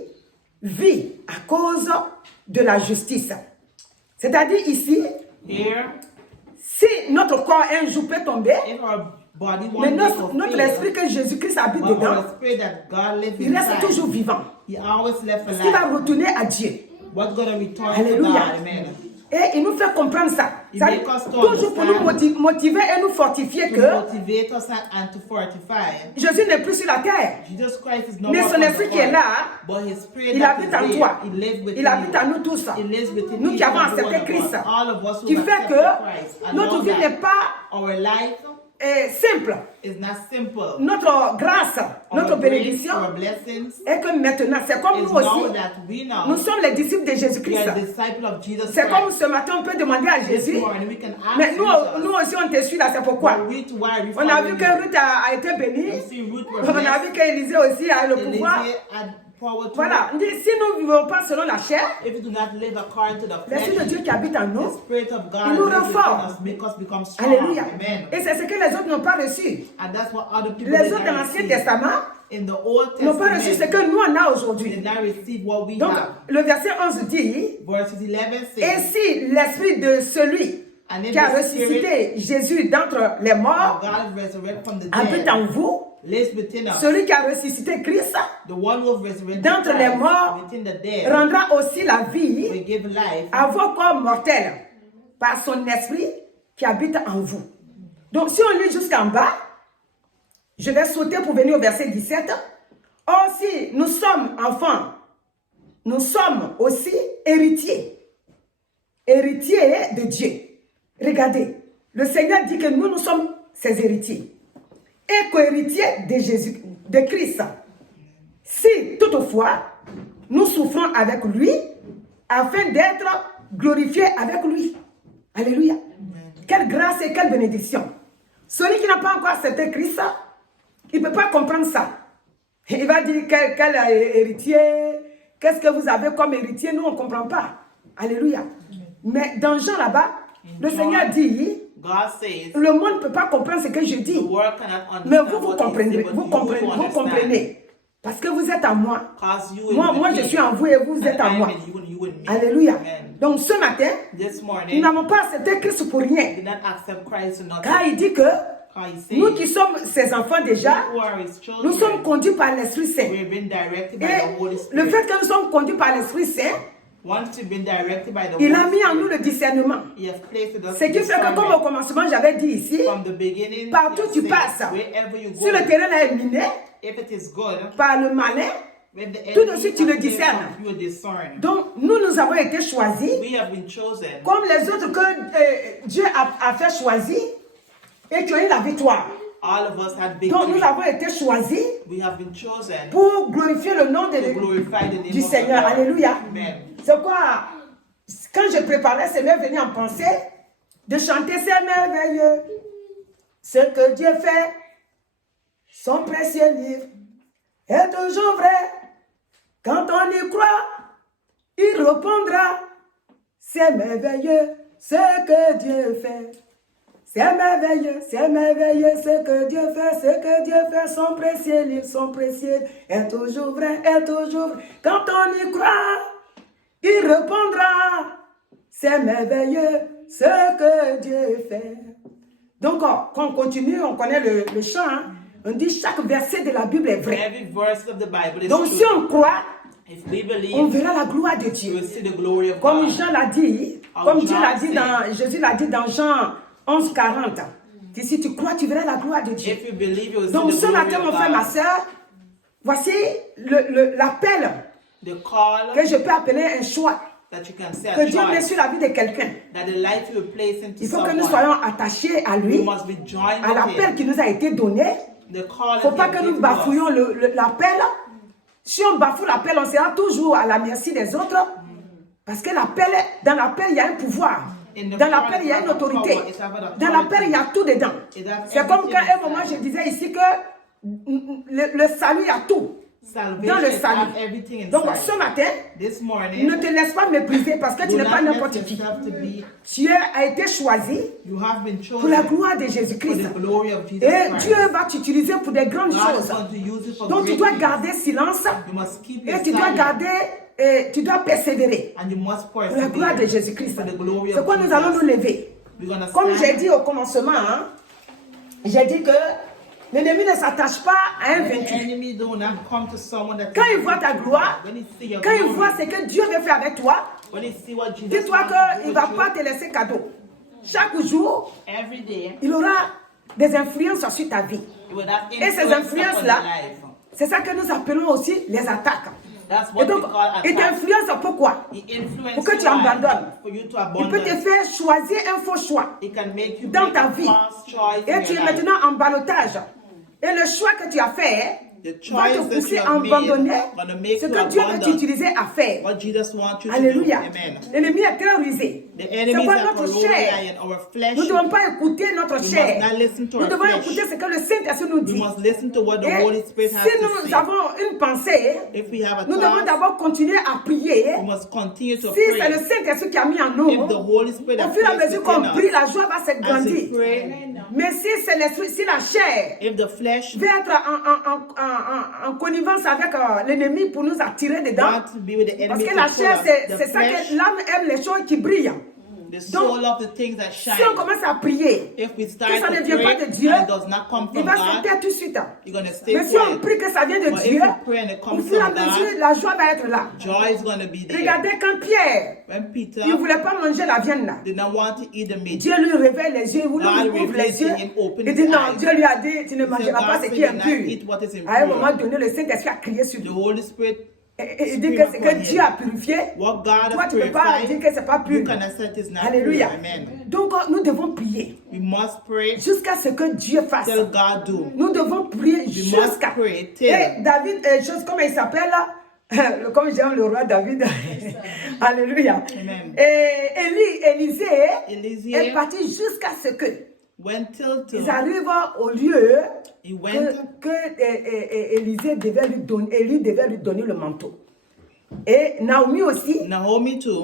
vit à cause de la justice. C'est-à-dire ici, si notre corps un jour peut tomber, mais notre esprit que Jésus-Christ habite dedans, il reste toujours vivant. Parce qu'il va retourner à Dieu. Alléluia. Et il nous fait comprendre ça. Toujours pour nous motiver et nous fortifier que Jésus n'est plus sur la terre. Mais son esprit qui est là, il habite en toi. Il habite en nous tous. Nous qui avons accepté Christ. Qui fait que notre vie n'est pas simple. Notre grâce, notre bénédiction est que maintenant, c'est comme nous aussi, nous sommes les disciples de Jésus-Christ. C'est comme ce matin, on peut demander à Jésus, mais nous aussi on te suit là, c'est pourquoi. On a vu que Ruth a été bénie, on a vu qu'Élisée aussi a le pouvoir. Voilà, si nous ne vivons pas selon la chair, l'Esprit de Dieu qui habite en nous, il nous renforce. Alléluia. Et c'est ce que les autres n'ont pas reçu. Les autres dans l'Ancien Testament n'ont pas reçu ce que nous on a aujourd'hui. Donc, le verset 11 dit, et si l'Esprit de celui qui a ressuscité Jésus d'entre les morts habite en vous, celui qui a ressuscité Christ d'entre les morts rendra aussi la vie à vos corps mortels par son esprit qui habite en vous. Donc si on lit jusqu'en bas, je vais sauter pour venir au verset 17. Or si nous sommes enfants, nous sommes aussi héritiers de Dieu. Regardez, le Seigneur dit que nous sommes ses héritiers. et co-héritiers de Jésus, de Christ. Si toutefois nous souffrons avec lui, afin d'être glorifiés avec lui. Alléluia. Quelle grâce et quelle bénédiction. Celui qui n'a pas encore accepté Christ, il ne peut pas comprendre ça. Il va dire quel héritier, qu'est-ce que vous avez comme héritier, nous on ne comprend pas. Alléluia. Mais dans Jean là-bas, le Seigneur dit, le monde ne peut pas comprendre ce que je dis. Mais vous comprenez, vous comprenez. Parce que vous êtes à moi. Moi, je suis en vous et vous êtes à moi. Alléluia. Donc ce matin, nous n'avons pas accepté Christ pour rien. Car il dit que nous qui sommes ses enfants déjà, nous sommes conduits par l'Esprit Saint. Et le fait que nous sommes conduits par l'Esprit Saint, il a mis en nous le discernement. Ce qui fait que comme au commencement j'avais dit ici, partout tu passes, si le terrain est miné par le malin, tout de suite tu le discernes. Donc nous avons été choisis comme les autres que Dieu a fait choisir et qui ont eu la victoire. Donc nous avons été choisis pour glorifier le nom du Seigneur. Alléluia. C'est quoi? Quand je préparais, c'est m'est venu en pensée de chanter c'est merveilleux. Ce que Dieu fait, son précieux livre est toujours vrai. Quand on y croit, il répondra. C'est merveilleux ce que Dieu fait. C'est merveilleux ce que Dieu fait, ce que Dieu fait, son précieux livre, son précieux est toujours vrai, est toujours vrai. Quand on y croit, il répondra. C'est merveilleux ce que Dieu fait. Donc, quand on continue, on connaît le chant, hein? On dit chaque verset de la Bible est vrai. Donc, si on croit, on verra la gloire de Dieu. Comme Jean l'a dit, comme Dieu l'a dit Jésus l'a dit dans Jean 11:40. Si tu crois, tu verras la gloire de Dieu. Donc ce matin, mon frère, ma soeur, voici l'appel que je peux appeler un choix que Dieu met sur la vie de quelqu'un. Il faut que nous soyons attachés à lui, à l'appel qui nous a été donné. Il ne faut pas que nous bafouions l'appel. Si on bafoue l'appel, on sera toujours à la merci des autres. Parce que dans l'appel, il y a un pouvoir. Dans l'appel, il y a une autorité. Dans l'appel, il y a tout dedans. C'est comme qu'à un moment, je disais ici que le salut, il y a tout. Dans le salut. Donc ce matin, ne te laisse pas mépriser parce que tu n'es pas n'importe qui. Tu as été choisi pour la gloire de Jésus-Christ. Et Dieu va t'utiliser pour des grandes choses. Donc tu dois garder silence et tu dois garder, tu dois persévérer pour la gloire de Jésus-Christ. C'est quoi nous allons nous lever. Comme j'ai dit au commencement, hein, j'ai dit que l'ennemi ne s'attache pas à un vaincu. Quand il voit ta gloire, quand il voit ce que Dieu veut faire avec toi, dis-toi qu'il ne va pas te laisser cadeau. Chaque jour, il aura des influences sur ta vie. Et ces influences-là, c'est ça que nous appelons aussi les attaques. Et donc, il t'influence pourquoi? Pour que tu abandonnes. Il peut te faire choisir un faux choix dans ta vie. Et tu es maintenant en ballottage. Et le choix que tu as fait va te pousser à abandonner ce que Dieu veut t'utiliser à faire. Alléluia. L'ennemi est terrorisé. C'est quoi notre chair? Nous ne devons pas écouter notre chair. Nous devons écouter ce que le Saint-Esprit nous dit. Et si nous avons une pensée, nous devons d'abord continuer à prier. Si c'est le Saint-Esprit qui a mis en nous, au fur et à mesure qu'on prie, la joie va s'agrandir. Mais si c'est l'esprit, si la chair veut être en connivence avec l'ennemi pour nous attirer dedans, parce que la chair, c'est ça que l'âme aime, les choses qui brillent. Donc, si on commence à prier, que ça ne vient pas de Dieu, il va se taire tout de suite. Mais si on prie que ça vient de Dieu, au fur et à mesure, la joie va être là. Regardez quand Pierre, il ne voulait pas manger la viande là. Dieu lui réveille les yeux, il lui ouvre les yeux. Il dit non, Dieu lui a dit, tu ne mangeras pas ce qui est impur. À un moment donné, le Saint-Esprit a crié sur lui. Et dit que ce que Dieu a purifié, What God toi has tu ne peux pas dire que ce n'est pas you pur. cannot say it is not Alléluia. pure. Amen. Donc nous devons prier We must pray jusqu'à ce que Dieu fasse. till God do. Nous devons prier We must jusqu'à. pray till. Et David, chose comme il s'appelle là, comme j'aime le roi David. Alléluia. Amen. Et Élisée est parti jusqu'à ce que went till ils arrivent au lieu he went que Élisée devait lui donner, Élie devait lui donner le manteau. Et Naomi aussi, Naomi too.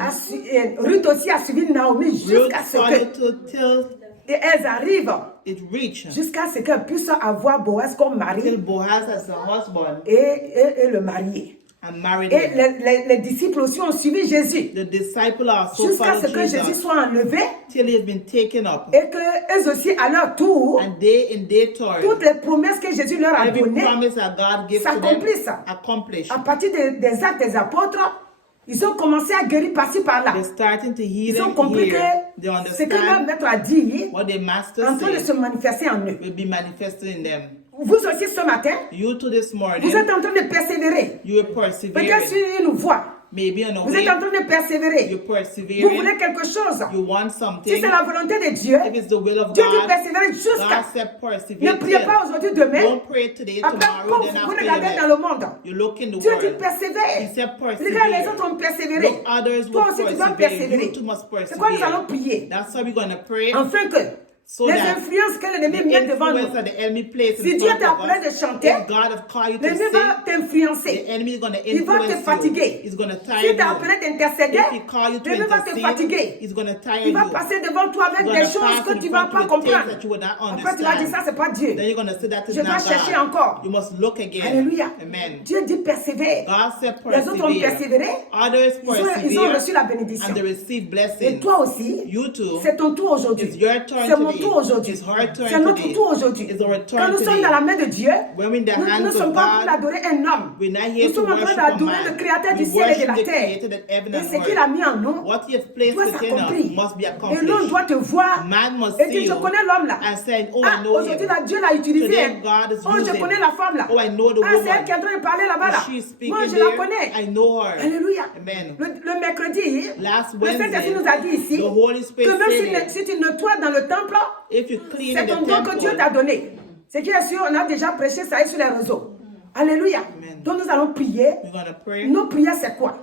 Ruth aussi a suivi Naomi Ruth jusqu'à ce followed que till et elles arrivent it reached jusqu'à ce qu'elles puissent avoir Boaz comme till mari Boaz as a husband et le marier. and married Et him. les disciples aussi ont suivi Jésus The disciple also jusqu'à followed ce que Jésus Jesus soit enlevé till he has been taken up. et qu'eux aussi à leur tour, And they in their turn, toutes les promesses que Jésus leur a every données promise that God gave to them s'accomplissent. accomplished. À partir des actes des apôtres, ils ont commencé à guérir par-ci par-là. They're starting to heal Ils ont and compris hear. Que They ce que leur understand maître a dit what their master en train de se said manifester en eux. will be manifested in them. Vous aussi ce matin, You too this vous morning, êtes en train de persévérer. you are Peut-être persevering. s'ils nous voient, Maybe on a vous êtes way, en train de persévérer. you're Vous persevering. voulez quelque chose. You want Si something. c'est la volonté de Dieu, If it's the will of Dieu dit God, persévérer jusqu'à. God said Ne persevere priez till. pas aujourd'hui, demain. Don't pray today, Après, tomorrow, quand then vous after regardez you dans le monde, You look in the Dieu dit world. persévère. He said persevere. Regarde, les autres ont persévéré. Look, others Toi will aussi, tu dois persevere. persévérer. You too must C'est quoi nous allons persevere. prier? That's why we're going to pray. Afin que So les that influences que l'ennemi the met devant influence nous, that the enemy places si in Dieu front t'a of appelé de us, chanter, if God has called you to l'ennemi sing, va the t'influencer. enemy is going to Il va te influence fatiguer. you. He's going to Si tire t'a appelé you. d'intercéder, If he call you to l'ennemi va te intercede, fatiguer. he's going to tire Il va you. passer devant toi avec He's des going to choses pass que in tu ne vas front pas with things comprendre. that you would not Après, tu vas dire ça, understand. c'est pas Dieu. Then you're going to say that is Je dois not chercher God. encore. You must look again. Alléluia. Amen. Dieu dit persévère. God said Les autres ont persévéré. Others Ils ont reçu persevere la bénédiction. and they receive Et blessings. toi aussi, You too. c'est ton tour aujourd'hui. It's your turn C'est mon today. tour aujourd'hui. It's her turn C'est notre today. tour aujourd'hui. It's our turn Quand nous sommes today. dans la main de Dieu, When we're in the nous ne hands sommes of pas en train God, d'adorer un homme. we're not here Nous to sommes en train worship a d'adorer le man. Créateur du We ciel et de worship la the terre. Creator that heaven Et and ce qu'il a earth. mis en nous What he has placed doit within us s'accomplir. must be Et l'homme accomplished. doit te voir Man must et see dire, je you connais l'homme là. and say, oh, Ah, I know aujourd'hui, him. là, Dieu l'a utilisé. Today, God is Oh, je using. connais la femme là. Oh, I know the Ah, c'est woman. elle qui est en train de parler là-bas là. She's speaking Moi, je there. la connais. I know her. Alléluia. Amen. Le mercredi, Last le Saint-Esprit Wednesday, nous a dit ici the Holy Spirit que même said si tu nettoies dans le temple, if you clean c'est in ton the don que Dieu t'a temple, donné. Ce qui est sûr, on a déjà prêché ça sur les réseaux. Alléluia. Amen. Donc nous allons prier. we're going to pray. Nos prières, c'est quoi?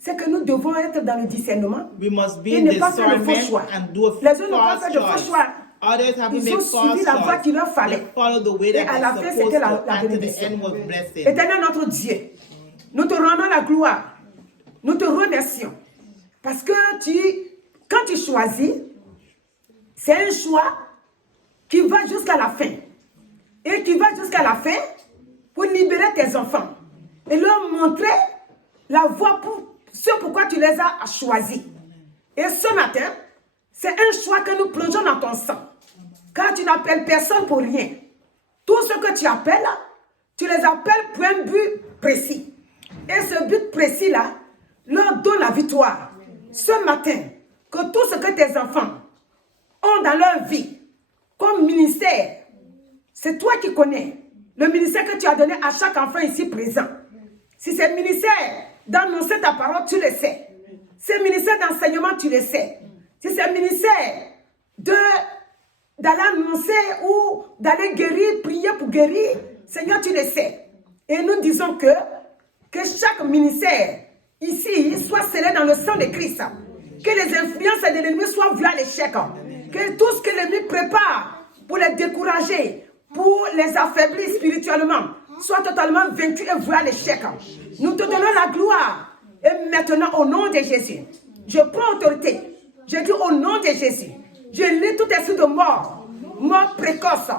C'est que nous devons être dans le discernement. We must be Et in ne pas faire le faux discernment choix. and do a Les autres n'ont pas false fait de faux choice. choix. Others have to Ils make ont false suivi la voie choice. qu'il leur fallait. They follow the way Et that à la they're fin, supposed c'était la to, and to the bénédiction. end was blessing. Éternel notre Dieu, nous te rendons la gloire. Nous te remercions. Parce que quand tu choisis, c'est un choix qui va jusqu'à la fin. Et qui va jusqu'à la fin pour libérer tes enfants. Et leur montrer la voie pour ce pourquoi tu les as choisis. Et ce matin, c'est un choix que nous plongeons dans ton sang. Car tu n'appelles personne pour rien. Tout ce que tu appelles, tu les appelles pour un but précis. Et ce but précis-là leur donne la victoire. Ce matin, que tout ce que tes enfants ont dans leur vie, comme ministère, c'est toi qui connais le ministère que tu as donné à chaque enfant ici présent. Si c'est le ministère d'annoncer ta parole, tu le sais. Si c'est le ministère d'enseignement, tu le sais. Si c'est le ministère d'aller annoncer ou d'aller guérir, prier pour guérir, Seigneur, tu le sais. Et nous disons que chaque ministère ici soit scellé dans le sang de Christ. Que les influences de l'ennemi soient vues à l'échec. Que tout ce que l'ennemi prépare pour les décourager, pour les affaiblir spirituellement, soit totalement vaincu et voué à l'échec. Nous te donnons la gloire. Et maintenant, au nom de Jésus, je prends autorité. Je dis au nom de Jésus, je lis tout esprit de mort, mort précoce.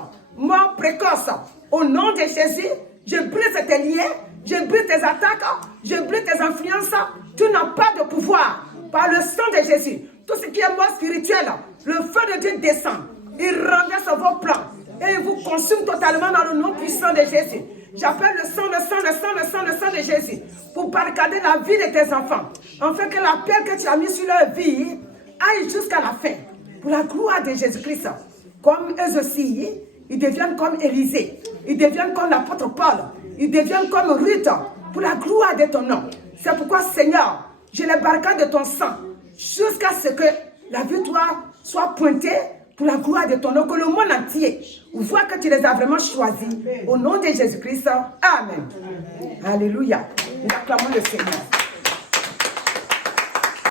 Au nom de Jésus, je brise tes liens, je brise tes attaques, je brise tes influences. Tu n'as pas de pouvoir par le sang de Jésus. Tout ce qui est mort spirituel, le feu de Dieu descend. Il renverse vos plans. Et il vous consume totalement dans le nom puissant de Jésus. J'appelle le sang de Jésus pour barricader la vie de tes enfants. Afin que l'appel que tu as mis sur leur vie aille jusqu'à la fin. Pour la gloire de Jésus-Christ. Comme eux aussi, ils deviennent comme Élisée. Ils deviennent comme l'apôtre Paul. Ils deviennent comme Ruth. pour la gloire de ton nom. C'est pourquoi, Seigneur, j'ai les barricades de ton sang jusqu'à ce que la victoire soit pointée pour la gloire de ton nom, que le monde entier voit que tu les as vraiment choisis. Au nom de Jésus-Christ, Amen. Alléluia. Nous acclamons le Seigneur.